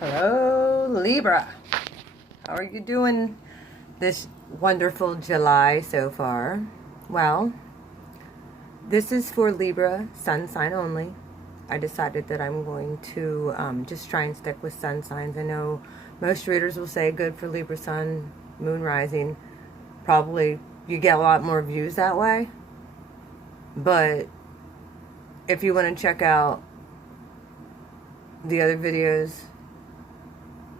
Hello, Libra. How are you doing this wonderful July so far? Well, this is for Libra, sun sign only. I decided that I'm going to just try and stick with sun signs. I know most readers will say good for Libra sun, moon rising. Probably you get a lot more views that way. But if you want to check out the other videos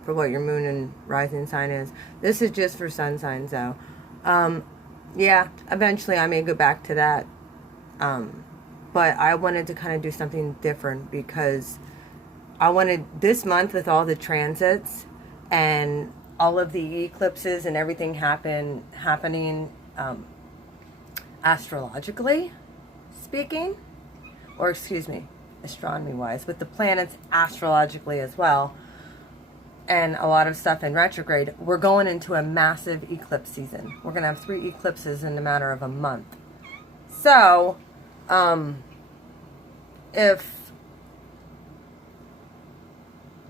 for what your moon and rising sign is, this is just for sun signs though. Yeah, eventually I may go back to that. But I wanted to kind of do something different because I wanted this month with all the transits and all of the eclipses and everything happening astrologically speaking, or excuse me, astronomy wise, with the planets astrologically as well, and a lot of stuff in retrograde, we're going into a massive eclipse season. We're going to have 3 eclipses in a matter of a month. So, if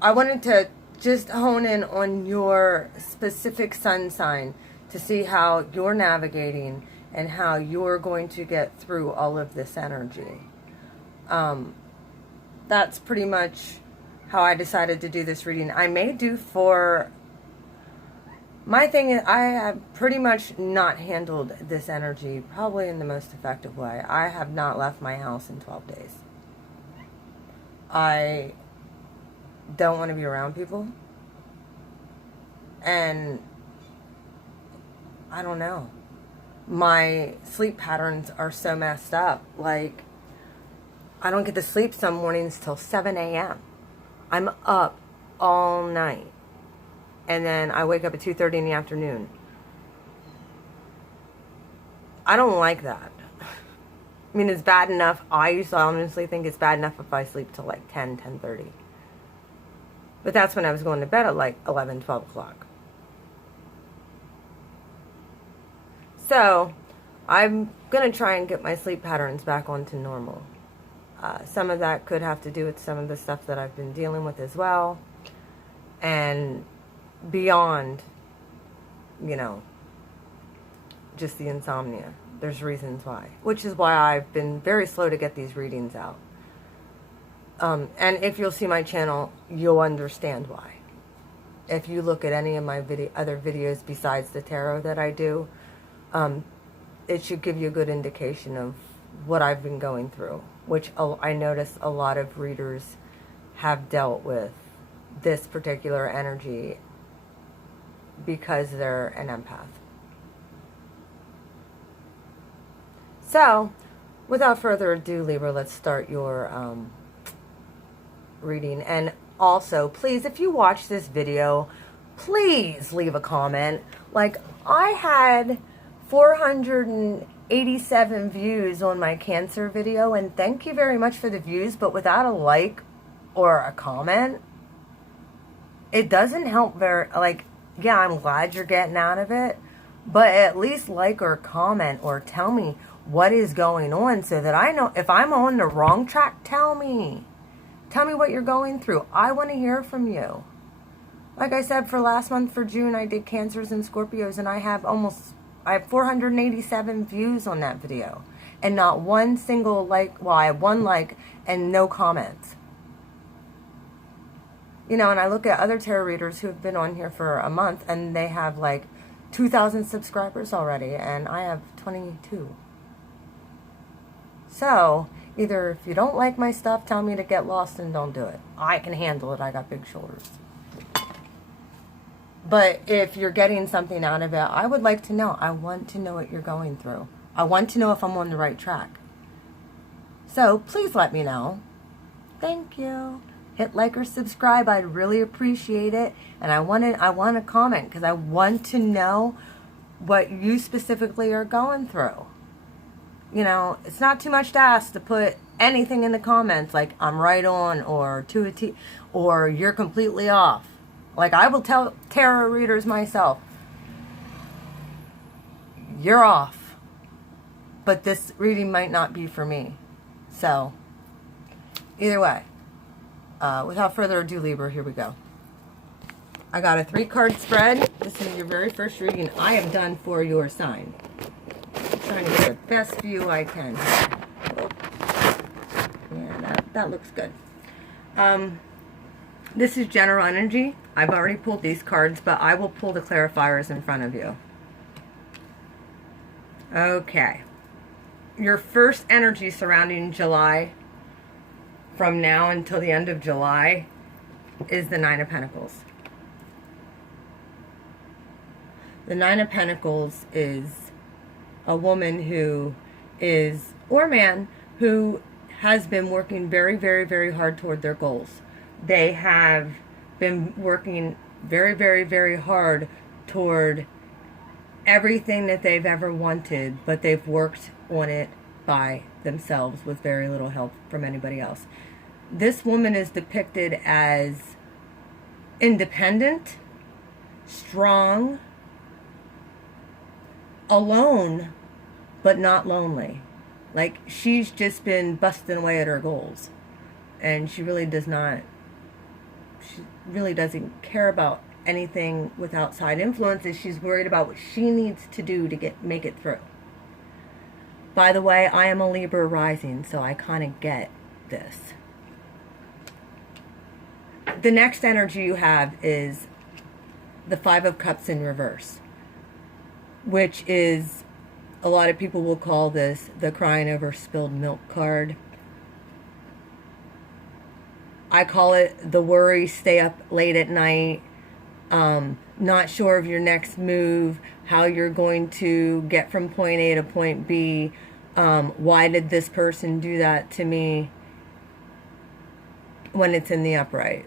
I wanted to just hone in on your specific sun sign to see how you're navigating and how you're going to get through all of this energy. That's pretty much how I decided to do this reading. I may do for... My thing is, I have pretty much not handled this energy probably in the most effective way. I have not left my house in 12 days. I don't want to be around people. And I don't know. My sleep patterns are so messed up. Like, I don't get to sleep some mornings till 7 a.m. I'm up all night. And then I wake up at 2:30 in the afternoon. I don't like that. I mean, it's bad enough. I used to honestly think it's bad enough if I sleep till like 10:30. But that's when I was going to bed at like 11, 12 o'clock. So, I'm going to try and get my sleep patterns back onto normal. Some of that could have to do with some of the stuff that I've been dealing with as well. And beyond, you know, just the insomnia. There's reasons why. Which is why I've been very slow to get these readings out. And if you'll see my channel, you'll understand why. If you look at any of my other videos besides the tarot that I do, it should give you a good indication of what I've been going through, which I notice a lot of readers have dealt with this particular energy because they're an empath. So, without further ado, Libra, let's start your reading. And also, please, if you watch this video, please leave a comment. Like, I had 487 views on my Cancer video, and thank you very much for the views, but without a like or a comment, it doesn't help very, like, yeah, I'm glad you're getting out of it, but at least like or comment or tell me what is going on so that I know if I'm on the wrong track. Tell me what you're going through. I want to hear from you. Like I said, for last month, for June, I did Cancers and Scorpios, and I have 487 views on that video. And not one single like, well, I have 1 like and no comments. You know, and I look at other tarot readers who have been on here for a month, and they have like 2,000 subscribers already, and I have 22. So, either if you don't like my stuff, tell me to get lost and don't do it. I can handle it. I got big shoulders. But if you're getting something out of it, I would like to know. I want to know what you're going through. I want to know if I'm on the right track. So, please let me know. Thank you. Hit like or subscribe. I'd really appreciate it. And I want to comment because I want to know what you specifically are going through. You know, it's not too much to ask to put anything in the comments like I'm right on or to a T or you're completely off. Like I will tell tarot readers myself, you're off. But this reading might not be for me. So, either way, without further ado, Libra, here we go. I got a 3-card spread. This is your very first reading I have done for your sign. I'm trying to get the best view I can. Yeah, that looks good. This is general energy. I've already pulled these cards, but I will pull the clarifiers in front of you. Okay. Your first energy surrounding July, from now until the end of July, is the 9 of Pentacles. The 9 of Pentacles is a woman who is, or man, who has been working very, very, very hard toward their goals. They have been working very, very, very hard toward everything that they've ever wanted, but they've worked on it by themselves with very little help from anybody else. This woman is depicted as independent, strong, alone, but not lonely. Like, she's just been busting away at her goals. And she really doesn't care about anything with outside influences. She's worried about what she needs to do to make it through. By the way, I am a Libra rising, so I kind of get this. The next energy you have is the 5 of Cups in reverse, which is, a lot of people will call this the crying over spilled milk card. I call it the worry, stay up late at night, not sure of your next move, how you're going to get from point A to point B. Why did this person do that to me? When it's in the upright.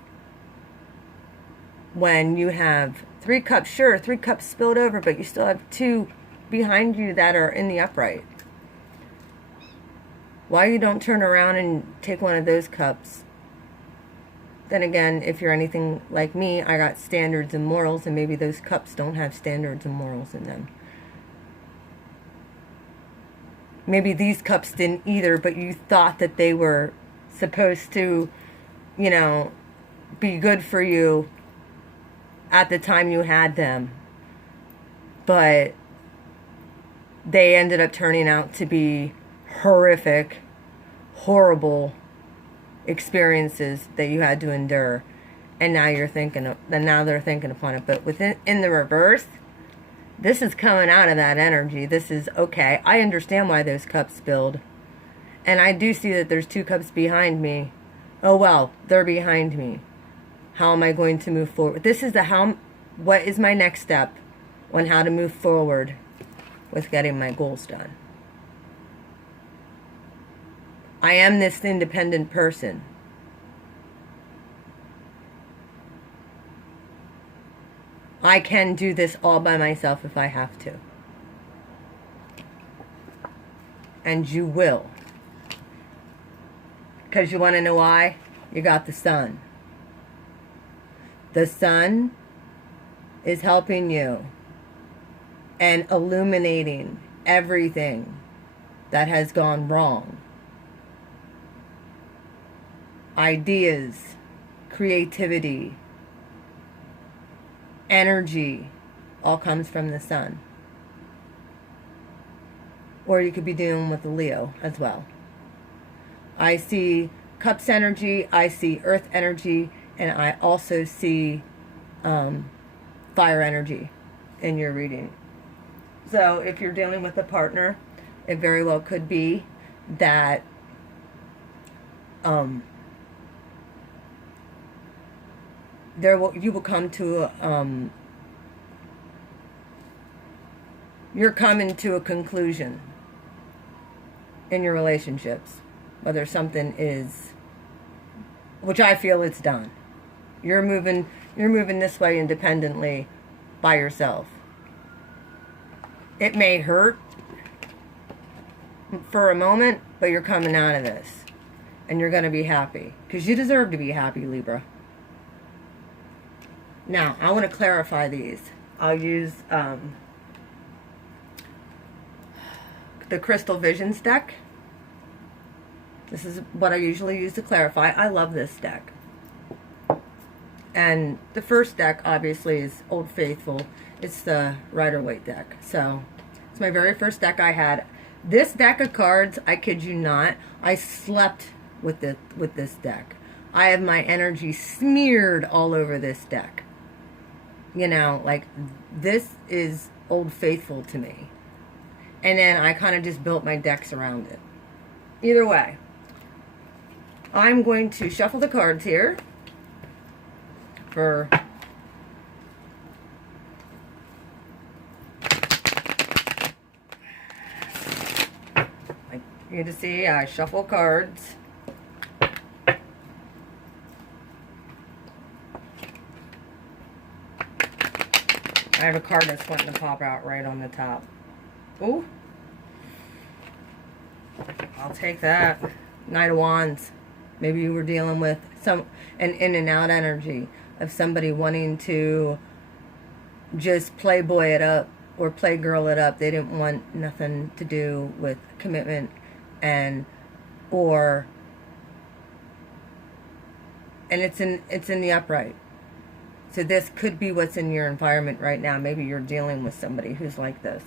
When you have 3 cups, sure, 3 cups spilled over, but you still have 2 behind you that are in the upright. Why you don't turn around and take one of those cups? Then again, if you're anything like me, I got standards and morals, and maybe those cups don't have standards and morals in them. Maybe these cups didn't either, but you thought that they were supposed to, you know, be good for you at the time you had them. But they ended up turning out to be horrific, horrible experiences that you had to endure, and now they're thinking upon it. But in the reverse, this is coming out of that energy. This is okay. I understand why those cups spilled, and I do see that there's 2 cups behind me. Oh well, they're behind me. How am I going to move forward? This is what is my next step on how to move forward with getting my goals done. I am this independent person. I can do this all by myself if I have to. And you will. Because you want to know why? You got the sun. The sun is helping you and illuminating everything that has gone wrong. Ideas, creativity, energy, all comes from the sun. Or you could be dealing with the Leo as well. I see Cups energy, I see Earth energy, and I also see fire energy in your reading. So if you're dealing with a partner, it very well could be that you will come to you're coming to a conclusion in your relationships, whether something is, which I feel it's done. You're moving this way independently by yourself. It may hurt for a moment, but you're coming out of this and you're going to be happy because you deserve to be happy, Libra. Now, I want to clarify these. I'll use the Crystal Visions deck. This is what I usually use to clarify. I love this deck. And the first deck, obviously, is Old Faithful. It's the Rider-Waite deck. So, it's my very first deck I had. This deck of cards, I kid you not, I slept with this deck. I have my energy smeared all over this deck. You know, like, this is Old Faithful to me. And then I kind of just built my decks around it. Either way, I'm going to shuffle the cards here for you to see. I shuffle cards. I have a card that's wanting to pop out right on the top. Ooh. I'll take that. Knight of Wands. Maybe you were dealing with an in and out energy of somebody wanting to just playboy it up or play girl it up. They didn't want nothing to do with commitment and it's in the upright. So this could be what's in your environment right now. Maybe you're dealing with somebody who's like this.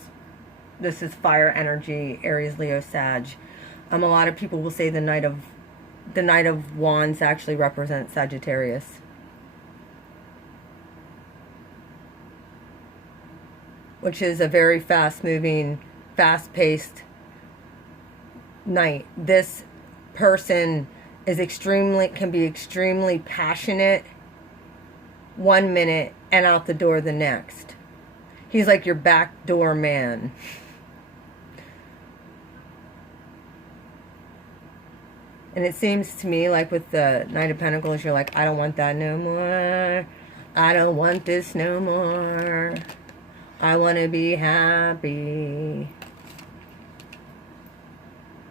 This is fire energy, Aries, Leo, Sag. A lot of people will say the Knight of Wands actually represents Sagittarius. Which is a very fast-moving, fast-paced knight. This person is can be extremely passionate one minute and out the door the next. He's like your backdoor man. And it seems to me like with the Knight of Pentacles, you're like, I don't want that no more. I don't want this no more. I want to be happy.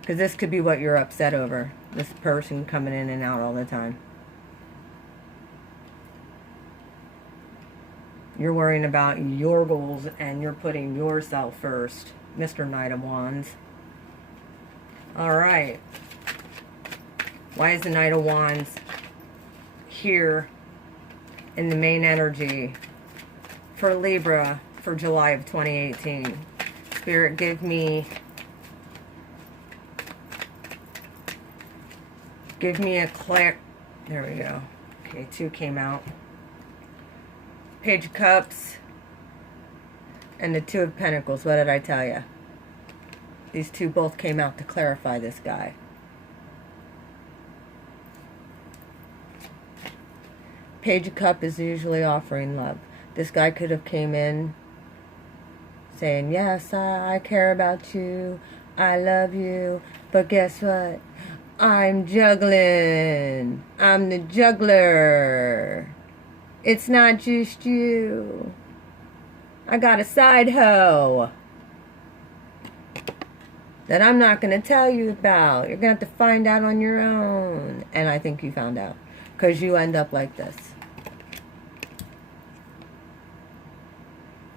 Because this could be what you're upset over. This person coming in and out all the time. You're worrying about your goals and you're putting yourself first. Mr. Knight of Wands. Alright. Why is the Knight of Wands here in the main energy for Libra for July of 2018? Spirit, give me a clear... There we go. Okay, 2 came out. Page of Cups and the 2 of Pentacles. What did I tell you? These 2 both came out to clarify this guy. Page of Cup is usually offering love. This guy could have came in saying, yes, I care about you. I love you. But guess what? I'm juggling. I'm the juggler. It's not just you. I got a side hoe that I'm not going to tell you about. You're going to have to find out on your own. And I think you found out. Because you end up like this.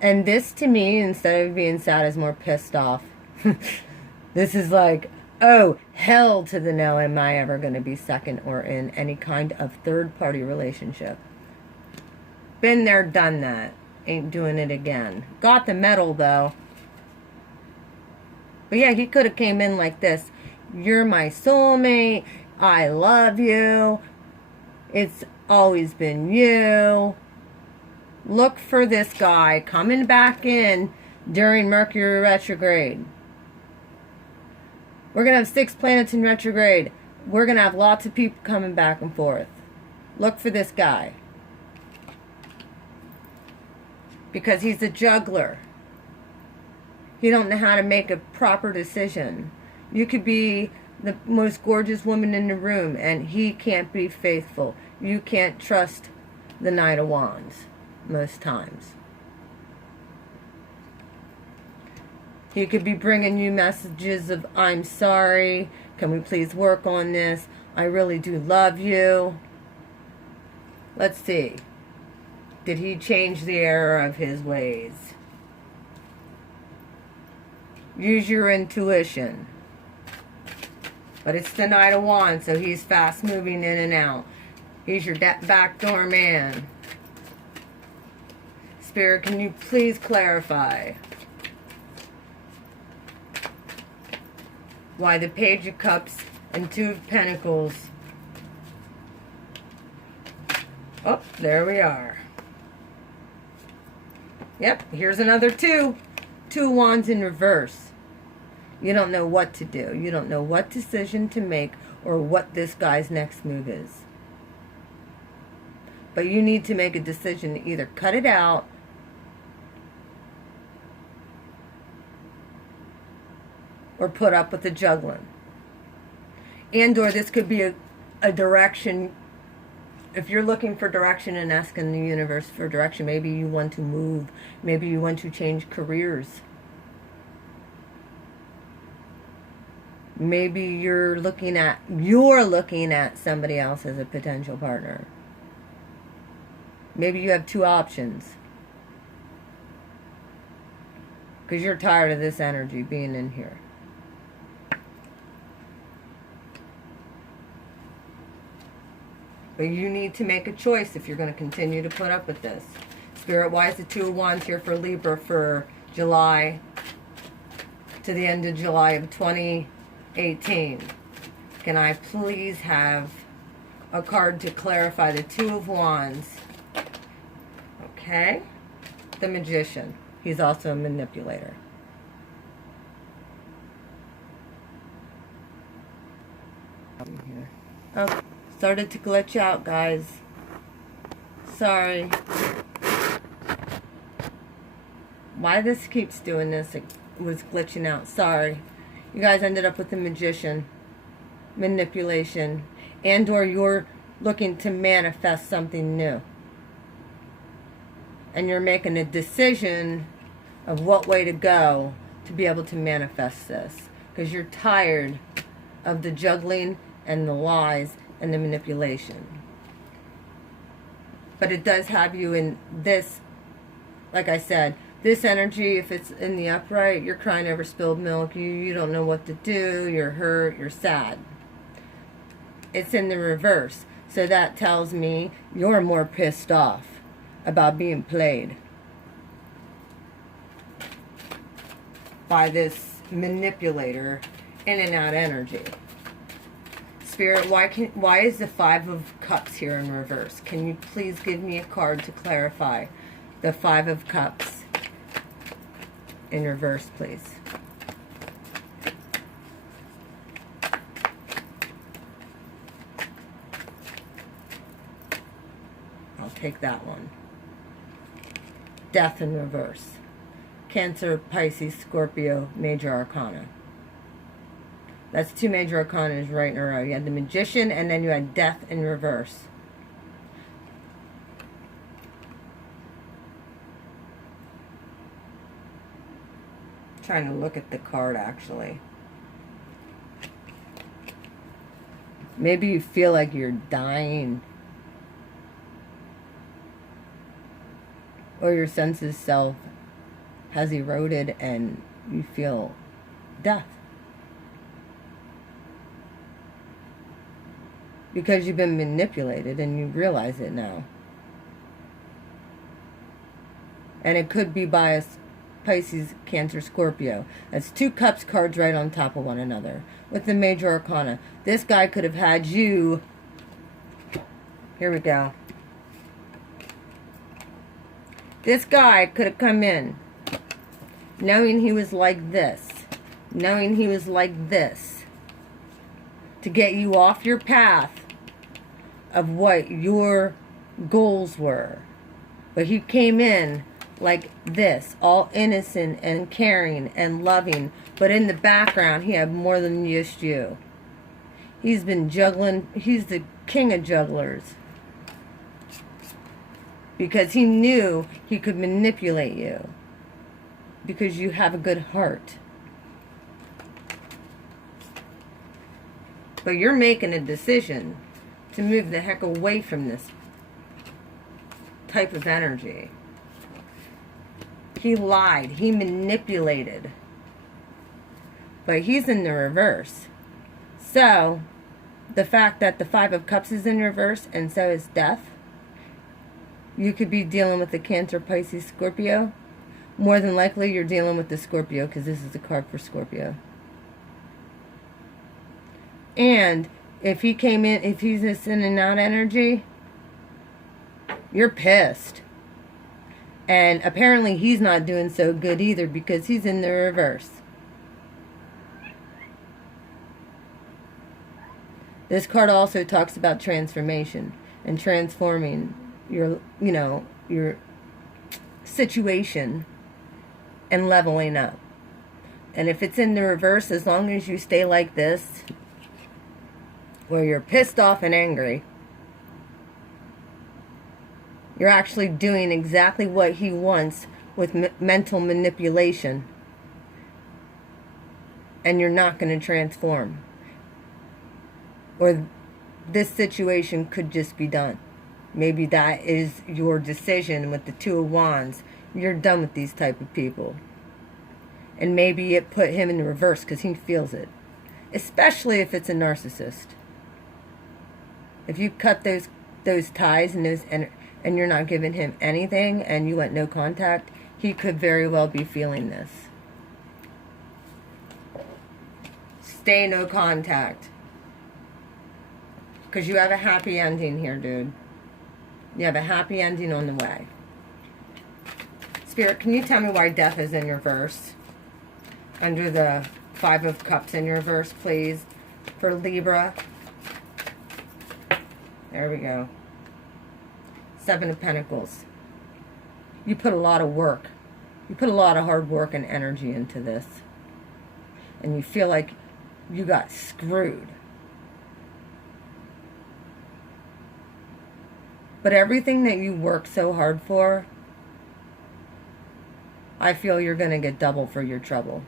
And this, to me, instead of being sad, is more pissed off. This is like, oh, hell to the no, am I ever going to be second or in any kind of third-party relationship. Been there, done that. Ain't doing it again. Got the medal, though. But yeah, he could have came in like this. You're my soulmate. I love you. It's always been you. Look for this guy coming back in during Mercury retrograde. We're going to have 6 planets in retrograde. We're going to have lots of people coming back and forth. Look for this guy. Because he's a juggler. He don't know how to make a proper decision. You could be the most gorgeous woman in the room and he can't be faithful. You can't trust the Knight of Wands most times. He could be bringing you messages of, I'm sorry, can we please work on this? I really do love you. Let's see. Did he change the error of his ways? Use your intuition. But it's the Knight of Wands, so he's fast moving in and out. He's your backdoor man. Spirit, can you please clarify why the Page of Cups and Two of Pentacles... Oh, there we are. Yep, here's another two. Two Wands in reverse. You don't know what to do. You don't know what decision to make or what this guy's next move is. But you need to make a decision to either cut it out or put up with the juggling. And or this could be a direction. If you're looking for direction and asking the universe for direction, maybe you want to move. Maybe you want to change careers. Maybe you're looking at somebody else as a potential partner. Maybe you have two options. Because you're tired of this energy being in here. But you need to make a choice if you're going to continue to put up with this. Spirit, why is the Two of Wands here for Libra for July to the end of July of 2018? Can I please have a card to clarify the Two of Wands? Okay. The Magician. He's also a manipulator. Okay. Started to glitch out, guys. Sorry. Why this keeps doing this? It was glitching out. Sorry. You guys ended up with the Magician. Manipulation. And or you're looking to manifest something new. And you're making a decision of what way to go to be able to manifest this. Because you're tired of the juggling and the lies and the manipulation. But it does have you in this, like I said, this energy, if it's in the upright, you're crying over spilled milk, you don't know what to do, you're hurt, you're sad. It's in the reverse. So that tells me you're more pissed off about being played by this manipulator in and out energy. Spirit, why is the Five of Cups here in reverse? Can you please give me a card to clarify the Five of Cups in reverse, please? I'll take that one. Death in reverse. Cancer, Pisces, Scorpio, Major Arcana. That's two major arcanas right in a row. You had the Magician, and then you had Death in reverse. I'm trying to look at the card, actually. Maybe you feel like you're dying. Or your sense of self has eroded and you feel death. Because you've been manipulated and you realize it now. And it could be by a Pisces, Cancer, Scorpio. That's two cups cards right on top of one another. With the Major Arcana. This guy could have had you... Here we go. This guy could have come in knowing he was like this. Knowing he was like this. To get you off your path of what your goals were. But he came in like this, all innocent and caring and loving, but in the background he had more than just you. He's been juggling. He's the king of jugglers, because he knew he could manipulate you because you have a good heart. But you're making a decision to move the heck away from this type of energy. He lied. He manipulated. But he's in the reverse. So, the fact that the Five of Cups is in reverse and so is Death. You could be dealing with the Cancer, Pisces, Scorpio. More than likely you're dealing with the Scorpio because this is a card for Scorpio. And if he came in, if he's this in and out energy, you're pissed. And apparently he's not doing so good either because he's in the reverse. This card also talks about transformation and transforming your, your situation and leveling up. And if it's in the reverse, as long as you stay like this, where you're pissed off and angry, you're actually doing exactly what he wants with mental manipulation. And you're not going to transform. Or this situation could just be done. Maybe that is your decision with the Two of Wands. You're done with these type of people. And maybe it put him in the reverse because he feels it. Especially if it's a narcissist. If you cut those ties and you're not giving him anything and you want no contact, he could very well be feeling this. Stay no contact. Because you have a happy ending here, dude. You have a happy ending on the way. Spirit, can you tell me why Death is in reverse? Under the Five of Cups in reverse, please. For Libra. There we go. Seven of Pentacles. You put a lot of work. You put a lot of hard work and energy into this. And you feel like you got screwed. But everything that you worked so hard for, I feel you're going to get double for your trouble.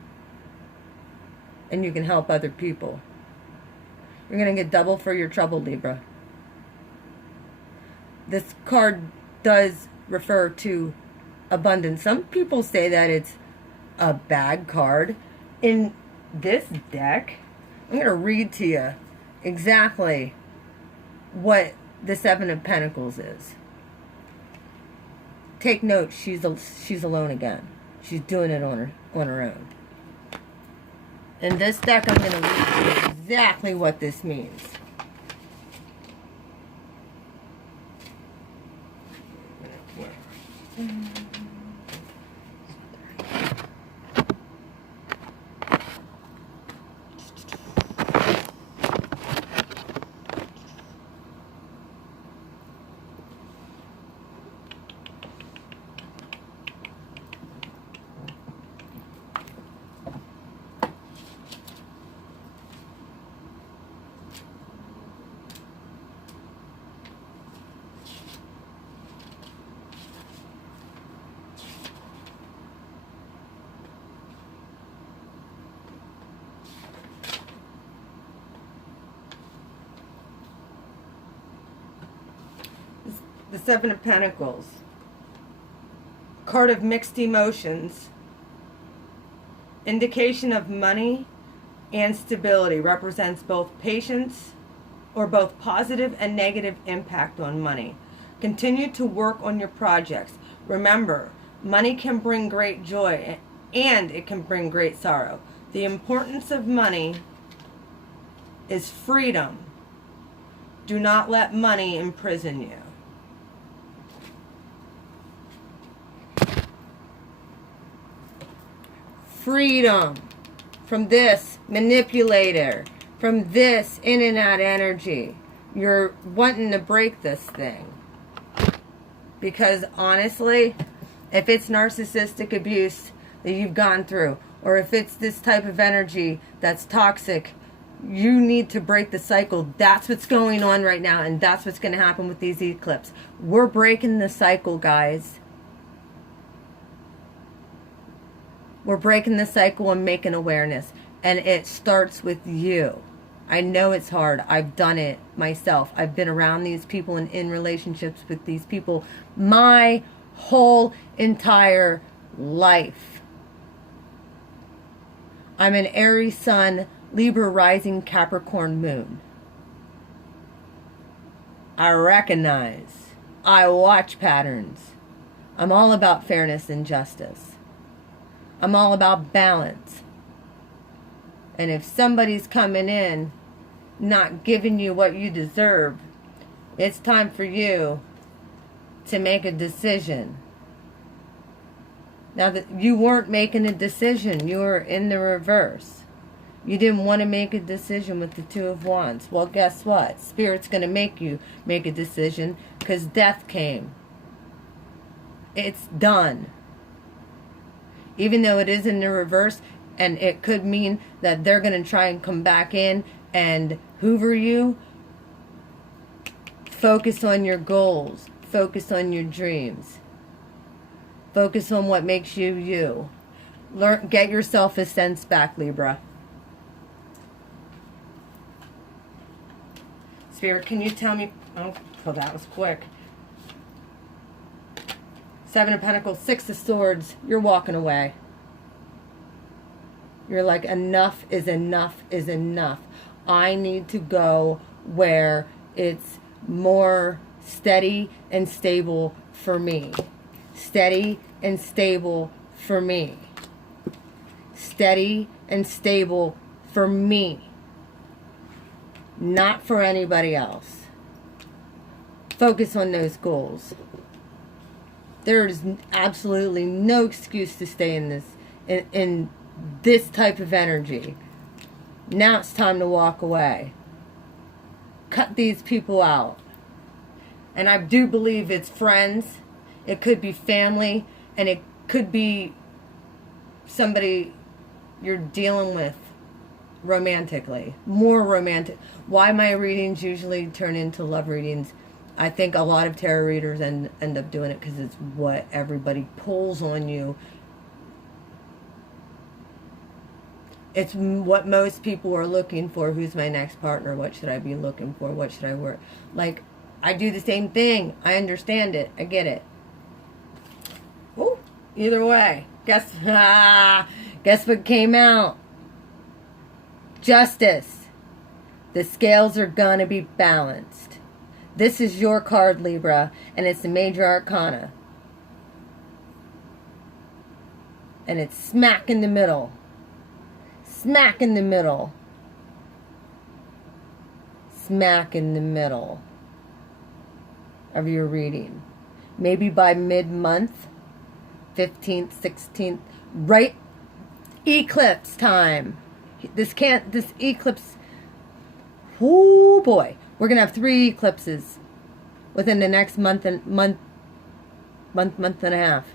And you can help other people. You're going to get double for your trouble, Libra. This card does refer to abundance. Some people say that it's a bad card. In this deck, I'm going to read to you exactly what the Seven of Pentacles is. Take note, she's alone again. She's doing it on her own. In this deck, I'm going to read exactly what this means. The Seven of Pentacles. Card of mixed emotions. Indication of money and stability. Represents both patience or both positive and negative impact on money. Continue to work on your projects. Remember, money can bring great joy and it can bring great sorrow. The importance of money is freedom. Do not let money imprison you. Freedom from this manipulator, from this in and out energy. You're wanting to break this thing. Because honestly, if it's narcissistic abuse that you've gone through, or if it's this type of energy that's toxic, you need to break the cycle. That's what's going on right now, and that's what's going to happen with these eclipses. We're breaking the cycle, guys. We're breaking the cycle and making awareness. And it starts with you. I know it's hard. I've done it myself. I've been around these people and in relationships with these people my whole entire life. I'm an Aries Sun, Libra rising, Capricorn moon. I recognize. I watch patterns. I'm all about fairness and justice. I'm all about balance. And if somebody's coming in not giving you what you deserve, it's time for you to make a decision. Now that you weren't making a decision, you were in the reverse. You didn't want to make a decision with the Two of Wands. Well, guess what? Spirit's going to make you make a decision because death came. It's done. Even though it is in the reverse, and it could mean that they're going to try and come back in and hoover you, focus on your goals. Focus on your dreams. Focus on what makes you you. Learn, get yourself a sense back, Libra. Spirit, can you tell me... Oh, that was quick. Seven of Pentacles, Six of Swords. You're walking away. You're like, enough is enough is enough. I need to go where it's more steady and stable for me. Steady and stable for me. Steady and stable for me. Not for anybody else. Focus on those goals. There's absolutely no excuse to stay in this in this type of energy. Now it's time to walk away. Cut these people out. And I do believe it's friends. It could be family. And it could be somebody you're dealing with romantically. More romantic. Why my readings usually turn into love readings. I think a lot of tarot readers end up doing it because it's what everybody pulls on you. It's what most people are looking for. Who's my next partner? What should I be looking for? What should I work? Like, I do the same thing. I understand it. I get it. Ooh, either way. Guess what came out? Justice. The scales are gonna be balanced. This is your card, Libra, and it's the Major Arcana. And it's smack in the middle. Smack in the middle. Smack in the middle of your reading. Maybe by mid-month, 15th, 16th, right eclipse time. This eclipse, oh boy, we're going to have 3 eclipses within the next month and a half.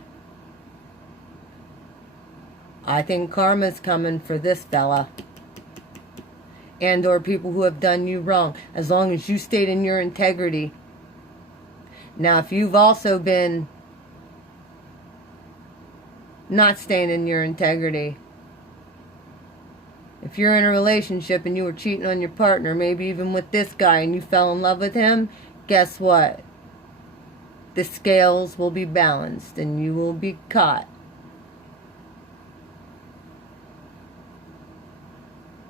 I think karma's coming for this fella. And or people who have done you wrong. As long as you stayed in your integrity. Now, if you've also been not staying in your integrity. If you're in a relationship and you were cheating on your partner, maybe even with this guy, and you fell in love with him, guess what? The scales will be balanced and you will be caught.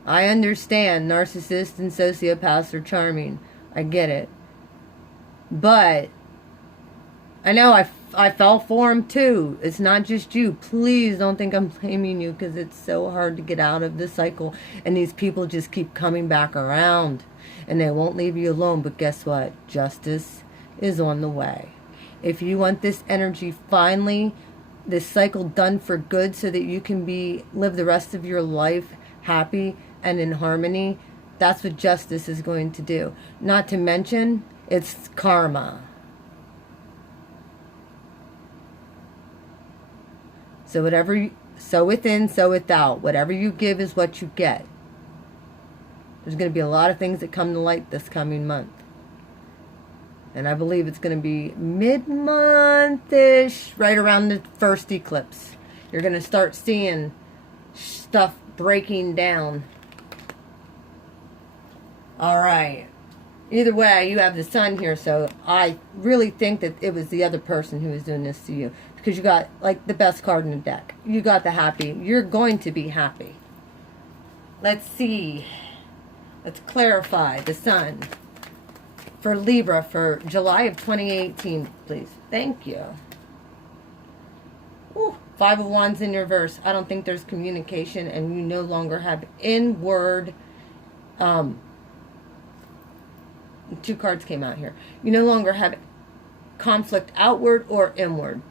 I understand narcissists and sociopaths are charming. I get it. But I know I fell for him too. It's not just you. Please don't think I'm blaming you, because it's so hard to get out of this cycle. And these people just keep coming back around. And they won't leave you alone. But guess what? Justice is on the way. If you want this energy finally, this cycle done for good, so that you can live the rest of your life happy and in harmony, that's what justice is going to do. Not to mention, it's karma. So so within, so without. Whatever you give is what you get. There's going to be a lot of things that come to light this coming month. And I believe it's going to be mid-month-ish, right around the first eclipse. You're going to start seeing stuff breaking down. All right. Either way, you have the sun here, so I really think that it was the other person who was doing this to you. Because you got, like, the best card in the deck. You got the happy. You're going to be happy. Let's see. Let's clarify the sun for Libra for July of 2018, please. Thank you. Ooh, Five of Wands in reverse. I don't think there's communication, and you no longer have inward. Two cards came out here. You no longer have conflict outward or inward.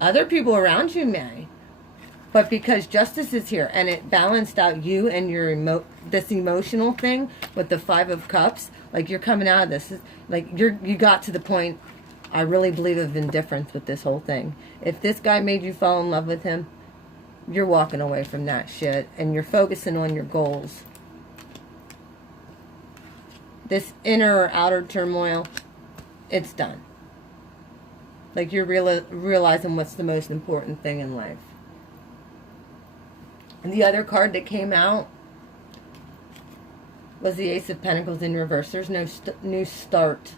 Other people around you may, but because justice is here and it balanced out you and your this emotional thing with the Five of Cups, like you're coming out of this, like you got to the point. I really believe of indifference with this whole thing. If this guy made you fall in love with him, you're walking away from that shit and you're focusing on your goals. This inner or outer turmoil, it's done. Like you're realizing what's the most important thing in life. And the other card that came out was the Ace of Pentacles in reverse. There's no new start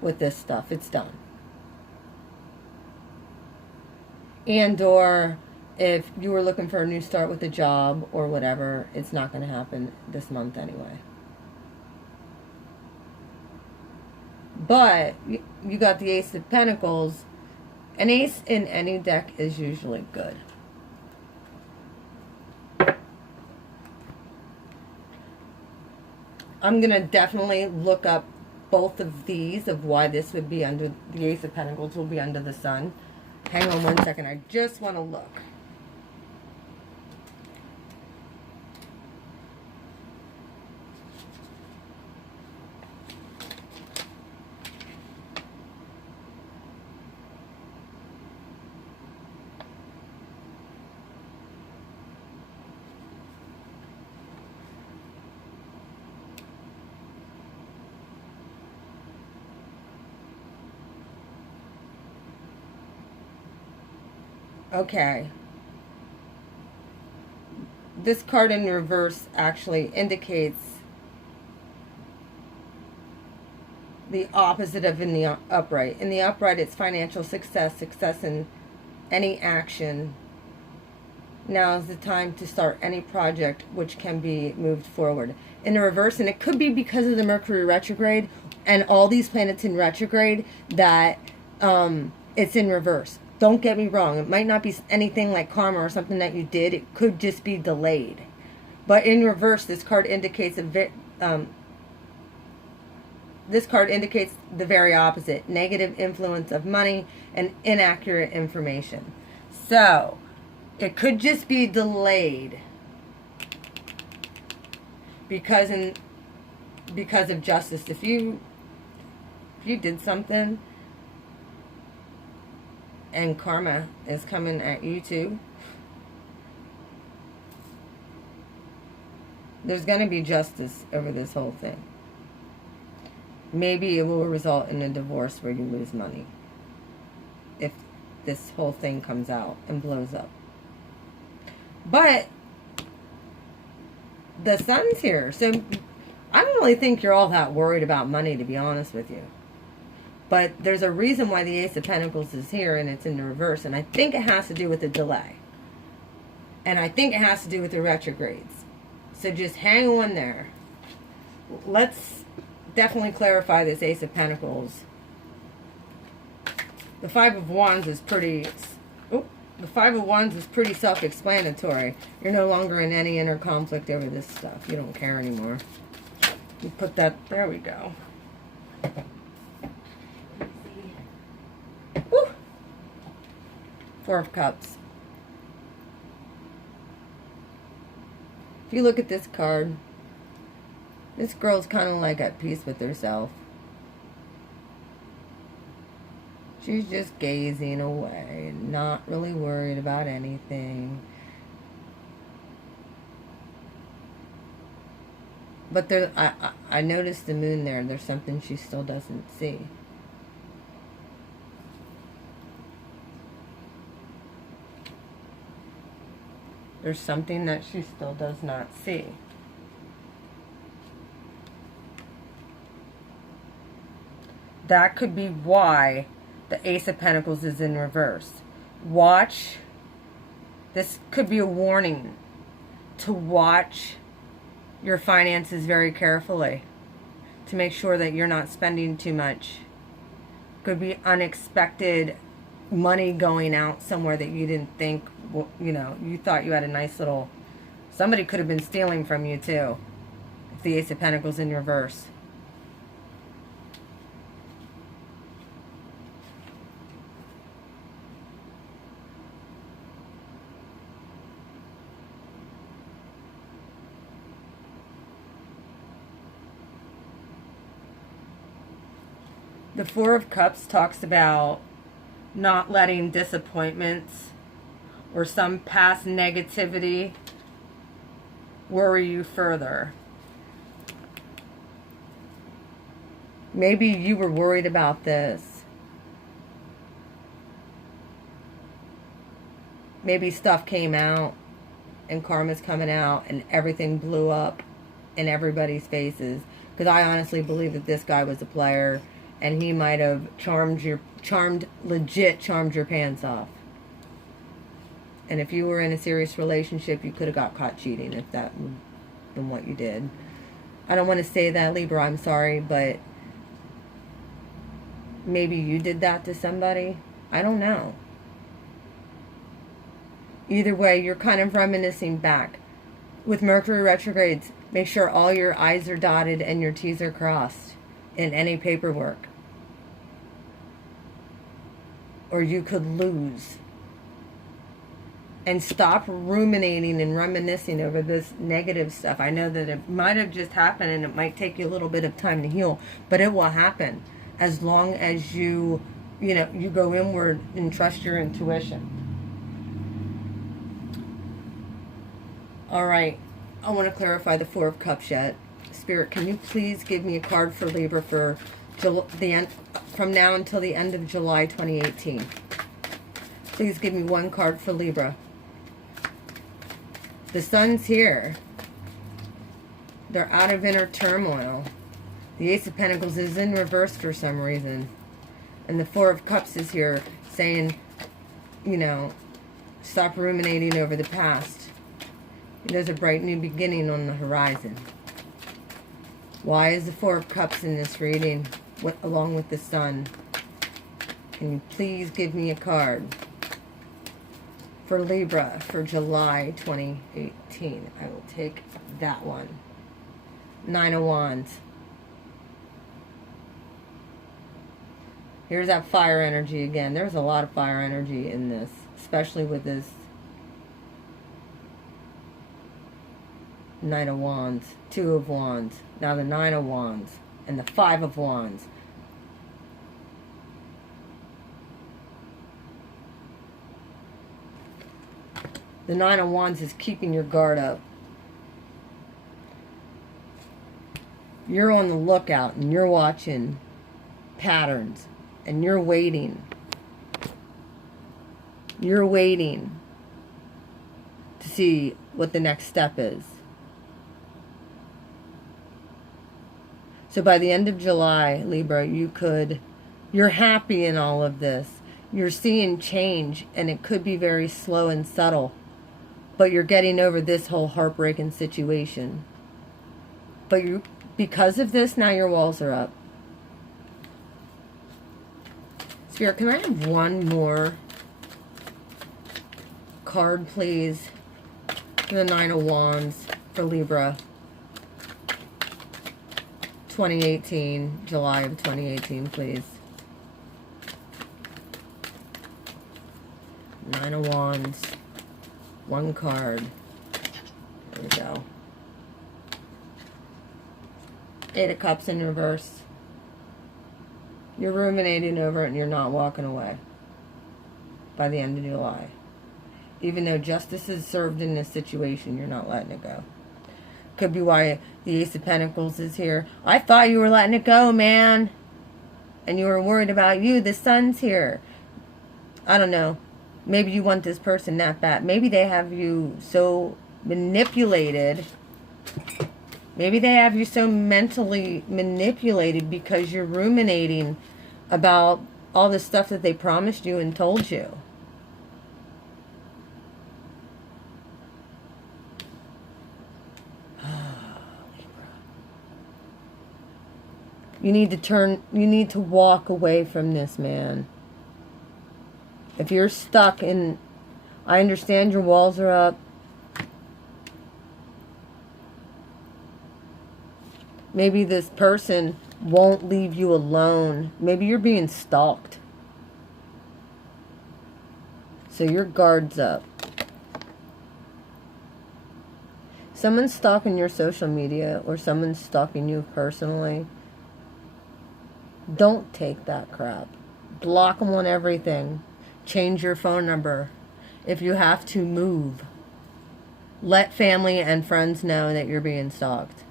with this stuff. It's done. And or if you were looking for a new start with a job or whatever, it's not going to happen this month anyway. But you got the Ace of Pentacles. An ace in any deck is usually good. I'm going to definitely look up both of these, of why this would be under, the Ace of Pentacles will be under the Sun. Hang on one second. I just want to look. Okay. This card in reverse actually indicates the opposite of in the upright. In the upright, it's financial success, success in any action. Now is the time to start any project which can be moved forward. In the reverse, and it could be because of the Mercury retrograde and all these planets in retrograde that it's in reverse. Don't get me wrong. It might not be anything like karma or something that you did. It could just be delayed. But in reverse, this card indicates this card indicates the very opposite: negative influence of money and inaccurate information. So it could just be delayed because of justice. If you did something, and karma is coming at you too, there's going to be justice over this whole thing. Maybe it will result in a divorce where you lose money if this whole thing comes out and blows up. But the Sun's here, so I don't really think you're all that worried about money, to be honest with you. But there's a reason why the Ace of Pentacles is here and it's in the reverse. And I think it has to do with the delay. And I think it has to do with the retrogrades. So just hang on there. Let's definitely clarify this Ace of Pentacles. The Five of Wands is pretty... Oh, the Five of Wands is pretty self-explanatory. You're no longer in any inner conflict over this stuff. You don't care anymore. You put that... There we go. Woo. Four of Cups. If you look at this card, this girl's kind of like at peace with herself. She's just gazing away, not really worried about anything. But there, I noticed the moon there. There's something she still doesn't see. There's something that she still does not see. That could be why the Ace of Pentacles is in reverse. Watch. This could be a warning to watch your finances very carefully, to make sure that you're not spending too much. Could be unexpected money going out somewhere that you didn't think, you know, you thought you had a nice little, somebody could have been stealing from you too, if the Ace of Pentacles in reverse. The Four of Cups talks about not letting disappointments or some past negativity worry you further. Maybe you were worried about this. Maybe stuff came out and karma's coming out and everything blew up in everybody's faces. Because I honestly believe that this guy was a player. And he might have legit charmed your pants off. And if you were in a serious relationship, you could have got caught cheating if that would have been what you did. I don't want to say that, Libra, I'm sorry, but maybe you did that to somebody. I don't know. Either way, you're kind of reminiscing back. With Mercury retrogrades, make sure all your I's are dotted and your T's are crossed in any paperwork, or you could lose. And stop ruminating and reminiscing over this negative stuff. I know that it might have just happened and it might take you a little bit of time to heal, but it will happen as long as you go inward and trust your intuition. All right, I want to clarify the Four of Cups yet. Spirit, can you please give me a card for Libra for from now until the end of July 2018? Please give me one card for Libra. The Sun's here. They're out of inner turmoil. The Ace of Pentacles is in reverse for some reason. And the Four of Cups is here saying, you know, stop ruminating over the past. There's a bright new beginning on the horizon. Why is the Four of Cups in this reading, along with the Sun? Can you please give me a card for Libra for July 2018? I will take that one. Nine of Wands. Here's that fire energy again. There's a lot of fire energy in this, especially with this Knight of Wands, Two of Wands, now the Nine of Wands, and the Five of Wands. The Nine of Wands is keeping your guard up. You're on the lookout and you're watching patterns and you're waiting. You're waiting to see what the next step is. So by the end of July, Libra, you're happy in all of this. You're seeing change, and it could be very slow and subtle. But you're getting over this whole heartbreaking situation. But because of this, now your walls are up. Spirit, can I have one more card, please? The Nine of Wands for Libra. 2018, July of 2018, please. Nine of Wands. One card. There we go. Eight of Cups in reverse. You're ruminating over it and you're not walking away by the end of July. Even though justice is served in this situation, you're not letting it go. Could be why the Ace of Pentacles is here. I thought you were letting it go, man. And you were worried about you. The Sun's here. I don't know. Maybe you want this person that bad. Maybe they have you so manipulated. Maybe they have you so mentally manipulated because you're ruminating about all the stuff that they promised you and told you. You need to walk away from this man. If you're stuck in, I understand your walls are up. Maybe this person won't leave you alone. Maybe you're being stalked. So your guard's up. Someone's stalking your social media or someone's stalking you personally. Don't take that crap. Block them on everything. Change your phone number. If you have to, move. Let family and friends know that you're being stalked.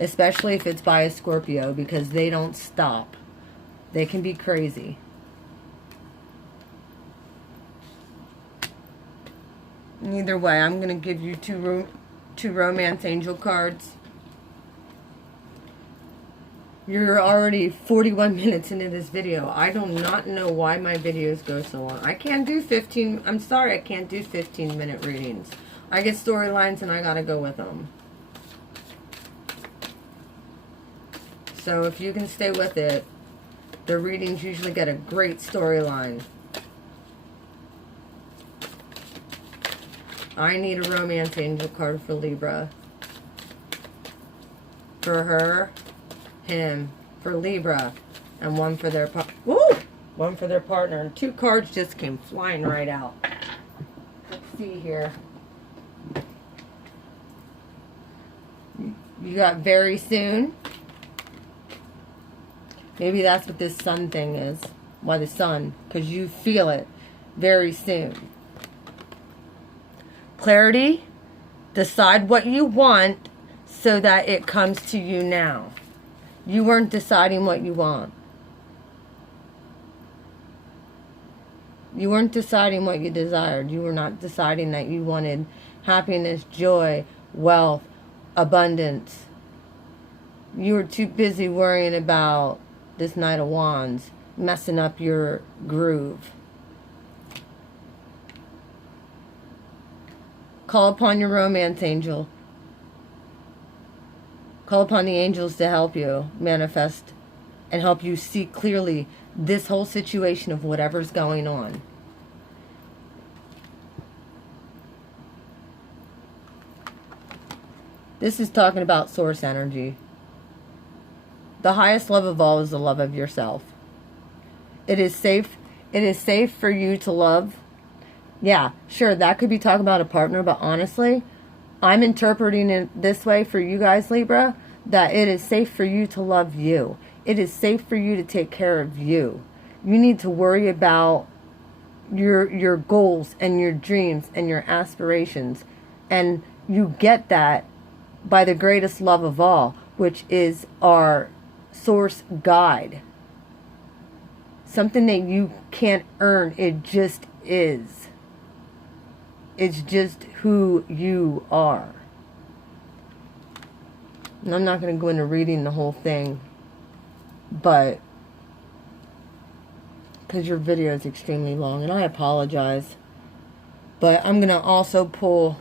Especially if it's by a Scorpio, because they don't stop. They can be crazy. Either way, I'm going to give you two romance angel cards. You're already 41 minutes into this video. I do not know why my videos go so long. I can't do 15, I'm sorry, I can't do 15-minute readings. I get storylines and I gotta go with them. So if you can stay with it, the readings usually get a great storyline. I need a romance angel card for Libra. For her, him, for Libra, and one for their one for their partner. And two cards just came flying right out. Let's see here. You got very soon. Maybe that's what this sun thing is. Why the sun? Because you feel it very soon. Clarity. Decide what you want so that it comes to you now. You weren't deciding what you want. You weren't deciding what you desired. You were not deciding that you wanted happiness, joy, wealth, abundance. You were too busy worrying about this Knight of Wands messing up your groove. Call upon your romance angel. Call upon the angels to help you manifest and help you see clearly this whole situation of whatever's going on. This is talking about source energy. The highest love of all is the love of yourself. It is safe for you to love. Yeah, sure, that could be talking about a partner, but honestly, I'm interpreting it this way for you guys, Libra, that it is safe for you to love you. It is safe for you to take care of you. You need to worry about your goals and your dreams and your aspirations. And you get that by the greatest love of all, which is our source guide. Something that you can't earn. It just is. It's just who you are. And I'm not going to go into reading the whole thing, but because your video is extremely long, and I apologize. But I'm going to also pull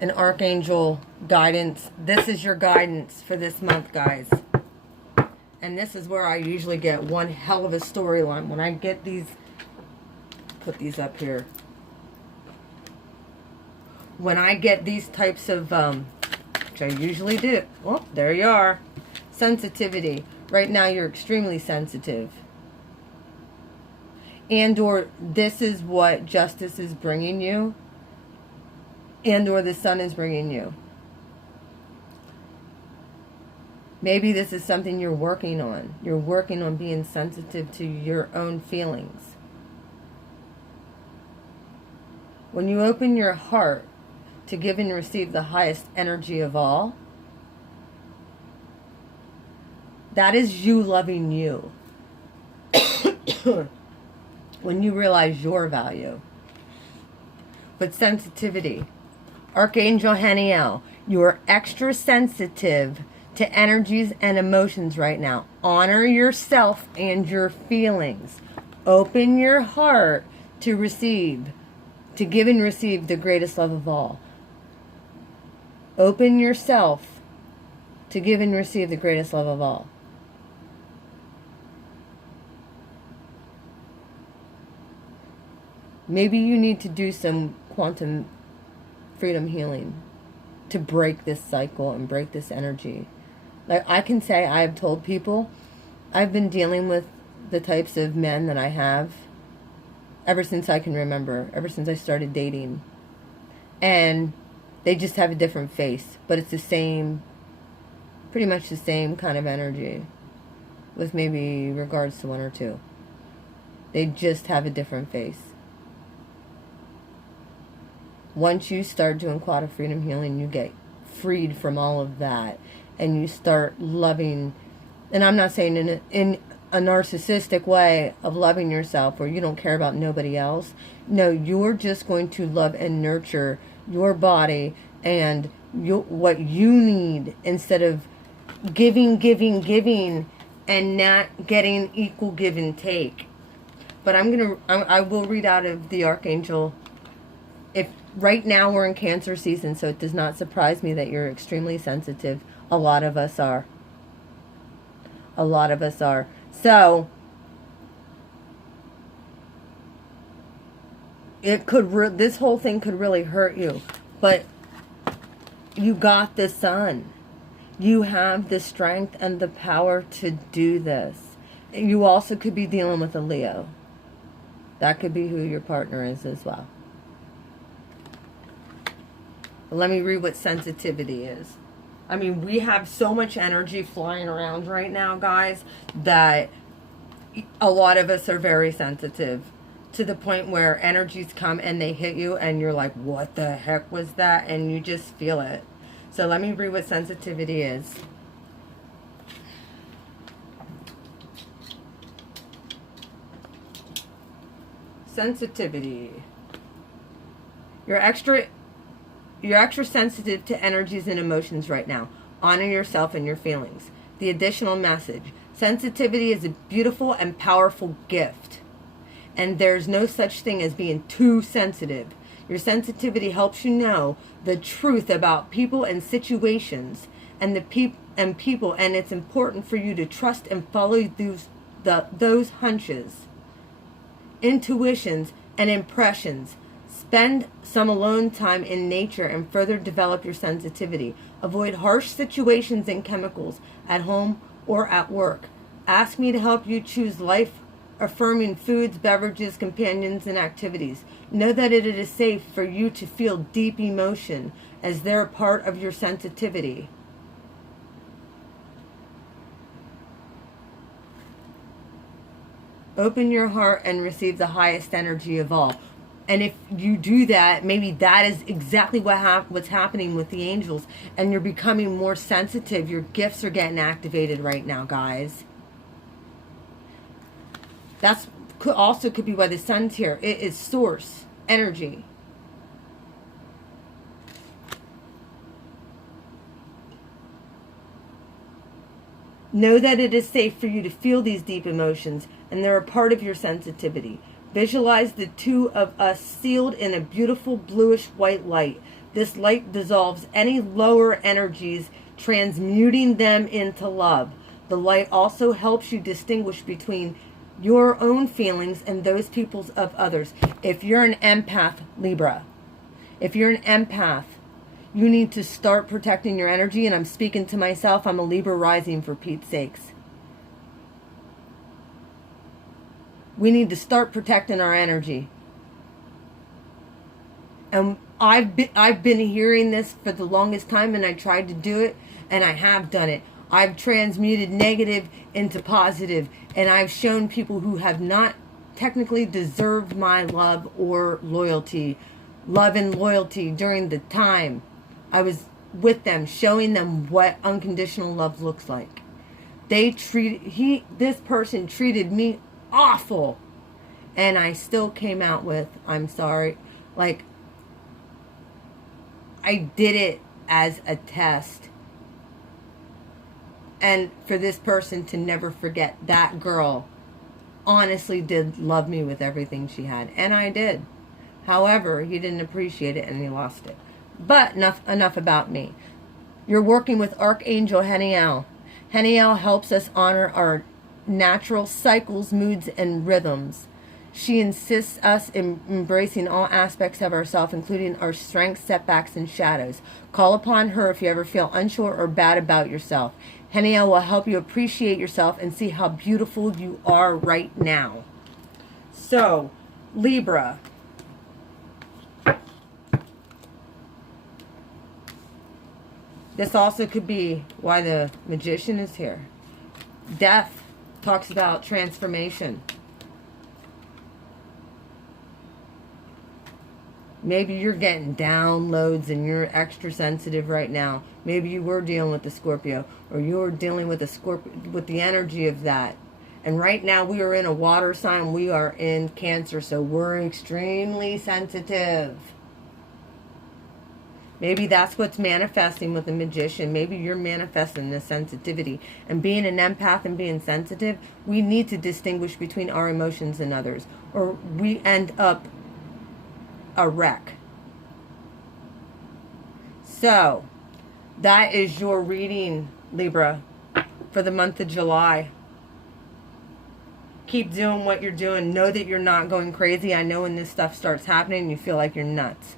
an archangel guidance. This is your guidance for this month, guys. And this is where I usually get one hell of a storyline. When I get these, put these up here. When I get these types of, which I usually do. Oh, there you are. Sensitivity. Right now you're extremely sensitive. And or this is what justice is bringing you. And or the sun is bringing you. Maybe this is something you're working on. You're working on being sensitive to your own feelings. When you open your heart to give and receive the highest energy of all, that is you loving you. When you realize your value. But sensitivity. Archangel Haniel, you are extra sensitive to energies and emotions right now. Honor yourself and your feelings. Open your heart to receive, to give and receive the greatest love of all. Open yourself to give and receive the greatest love of all. Maybe you need to do some quantum freedom healing to break this cycle and break this energy. Like I can say, I have told people, I've been dealing with the types of men that I have ever since I can remember, ever since I started dating. And they just have a different face, but it's the same, pretty much the same kind of energy, with maybe regards to one or two. They just have a different face. Once you start doing quantum freedom healing, you get freed from all of that, and you start loving, and I'm not saying in a narcissistic way of loving yourself where you don't care about nobody else. No, you're just going to love and nurture your body and what you need, instead of giving, and not getting equal give and take. But I will read out of the Archangel. If right now we're in Cancer season, so it does not surprise me that you're extremely sensitive. A lot of us are. A lot of us are. So it could this whole thing could really hurt you, but you got the sun. You have the strength and the power to do this. You also could be dealing with a Leo. That could be who your partner is as well. Let me read what sensitivity is. I mean, we have so much energy flying around right now, guys, that a lot of us are very sensitive, to the point where energies come and they hit you and you're like, what the heck was that? And you just feel it. So let me read what sensitivity is. Sensitivity. You're extra sensitive to energies and emotions right now. Honor yourself and your feelings. The additional message. Sensitivity is a beautiful and powerful gift. And there's no such thing as being too sensitive. Your sensitivity helps you know the truth about people and situations and people, and it's important for you to trust and follow those hunches, intuitions, and impressions. Spend some alone time in nature and further develop your sensitivity. Avoid harsh situations and chemicals at home or at work. Ask me to help you choose life-affirming foods, beverages, companions, and activities. Know that it is safe for you to feel deep emotion, as they're a part of your sensitivity. Open your heart and receive the highest energy of all. And if you do that, maybe that is exactly what's happening with the angels. And you're becoming more sensitive. Your gifts are getting activated right now, guys. That's also could be why the sun's here. It is source energy. Know that it is safe for you to feel these deep emotions, and they're a part of your sensitivity. Visualize the two of us sealed in a beautiful bluish white light. This light dissolves any lower energies, transmuting them into love. The light also helps you distinguish between your own feelings and those people's of others. If you're an empath, Libra, if you're an empath, you need to start protecting your energy. And I'm speaking to myself. I'm a Libra rising, for Pete's sakes. We need to start protecting our energy. And I've been hearing this for the longest time, and I tried to do it, and I have done it. I've transmuted negative into positive, and I've shown people who have not technically deserved my love or loyalty, love and loyalty during the time I was with them, showing them what unconditional love looks like. This person treated me awful, and I still came out with, I'm sorry. Like, I did it as a test. And for this person to never forget, that girl honestly did love me with everything she had. And I did. However, he didn't appreciate it and he lost it. But enough about me. You're working with Archangel Heniel. Heniel helps us honor our natural cycles, moods, and rhythms. She insists us in embracing all aspects of ourselves, including our strengths, setbacks, and shadows. Call upon her if you ever feel unsure or bad about yourself. Heniel will help you appreciate yourself and see how beautiful you are right now. So, Libra. This also could be why the Magician is here. Death talks about transformation. Maybe you're getting downloads and you're extra sensitive right now. Maybe you were dealing with the Scorpio, or you were dealing with the Scorpio, with the energy of that. And right now we are in a water sign. We are in Cancer, so we're extremely sensitive. Maybe that's what's manifesting with the Magician. Maybe you're manifesting this sensitivity. And being an empath and being sensitive, we need to distinguish between our emotions and others, or we end up a wreck. So, that is your reading, Libra, for the month of July. Keep doing what you're doing. Know that you're not going crazy. I know when this stuff starts happening, you feel like you're nuts.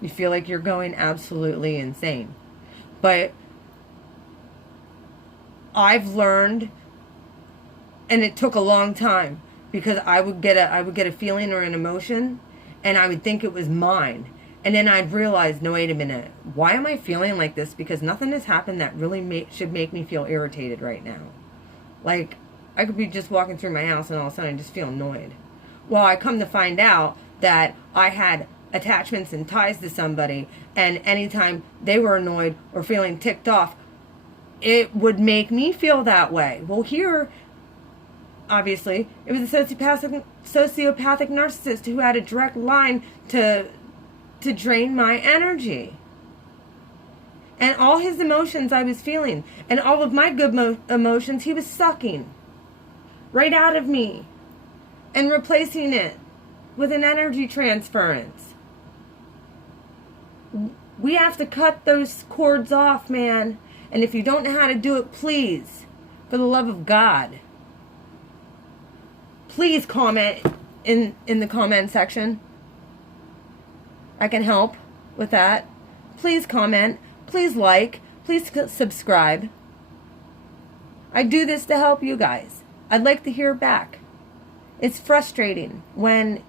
You feel like you're going absolutely insane. But I've learned, and it took a long time, because I would get a feeling or an emotion, and I would think it was mine. And then I'd realize, no, wait a minute. Why am I feeling like this? Because nothing has happened that really should make me feel irritated right now. Like, I could be just walking through my house and all of a sudden I just feel annoyed. Well, I come to find out that I had attachments and ties to somebody, and anytime they were annoyed or feeling ticked off, it would make me feel that way. Well, here, obviously, it was a sociopathic narcissist who had a direct line to drain my energy. And all his emotions I was feeling, and all of my good emotions he was sucking right out of me and replacing it with an energy transference. We have to cut those cords off, man. And if you don't know how to do it, please, for the love of God, please comment in the comment section. I can help with that. Please comment. Please like. Please subscribe. I do this to help you guys. I'd like to hear back. It's frustrating when,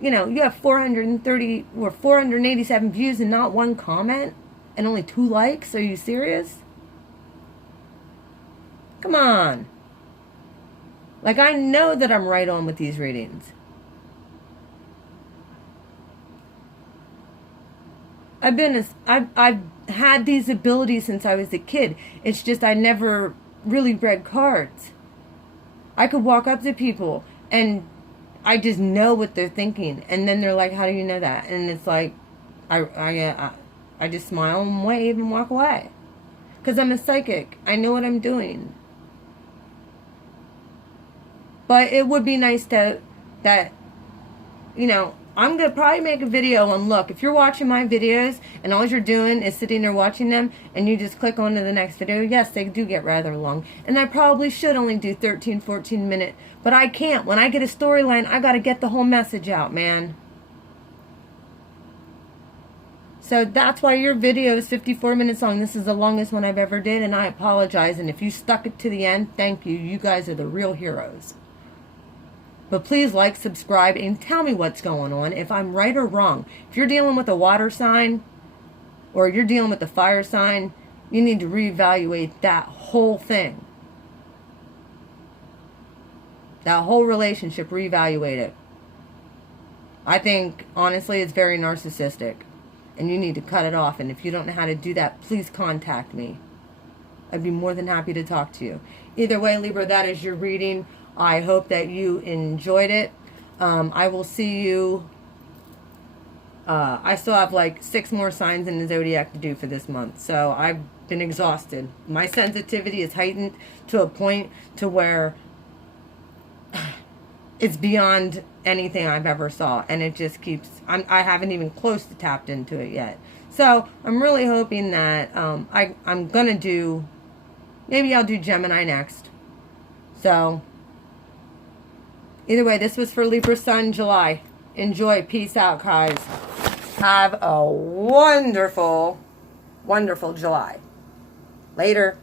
you know, you have 430 or 487 views and not one comment and only 2 likes. Are you serious? Come on. Like, I know that I'm right on with these readings. I've had these abilities since I was a kid. It's just I never really read cards. I could walk up to people and I just know what they're thinking, and then they're like, "How do you know that?" And it's like, I just smile and wave and walk away, because I'm a psychic. I know what I'm doing. But it would be nice that you know, I'm going to probably make a video on, look, if you're watching my videos and all you're doing is sitting there watching them and you just click on to the next video, yes, they do get rather long. And I probably should only do 13, 14 minute, but I can't. When I get a storyline, I got to get the whole message out, man. So that's why your video is 54 minutes long. This is the longest one I've ever did, and I apologize. And if you stuck it to the end, thank you. You guys are the real heroes. But please like, subscribe, and tell me what's going on, if I'm right or wrong. If you're dealing with a water sign, or you're dealing with a fire sign, you need to reevaluate that whole thing. That whole relationship, reevaluate it. I think, honestly, it's very narcissistic. And you need to cut it off. And if you don't know how to do that, please contact me. I'd be more than happy to talk to you. Either way, Libra, that is your reading. I hope that you enjoyed it. I will see you. I still have like 6 more signs in the zodiac to do for this month. So I've been exhausted. My sensitivity is heightened to a point to where it's beyond anything I've ever saw. And it just keeps, I haven't even close to tapped into it yet. So I'm really hoping that I'm going to do, maybe I'll do Gemini next. So either way, this was for Libra Sun, July. Enjoy. Peace out, guys. Have a wonderful, wonderful July. Later.